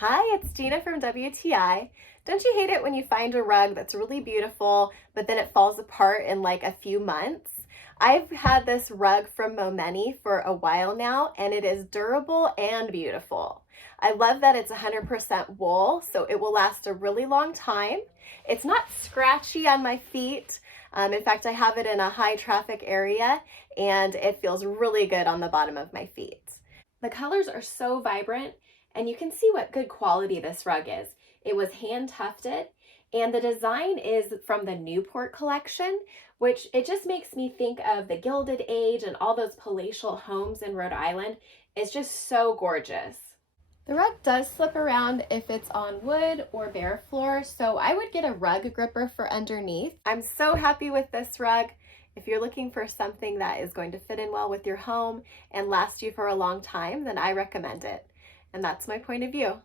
Hi, it's Gina from WTI. Don't you hate it when you find a rug that's really beautiful, but then it falls apart in like a few months? I've had this rug from Momeni for a while now, and it is durable and beautiful. I love that it's 100% wool, so it will last a really long time. It's not scratchy on my feet. In fact, I have it in a high traffic area, and it feels really good on the bottom of my feet. The colors are so vibrant, and you can see what good quality this rug is. It was hand tufted, and the design is from the Newport collection, which it just makes me think of the Gilded Age and all those palatial homes in Rhode Island. It's just so gorgeous. The rug does slip around if it's on wood or bare floor, so I would get a rug gripper for underneath. I'm so happy with this rug. If you're looking for something that is going to fit in well with your home and last you for a long time, then I recommend it. And that's my point of view.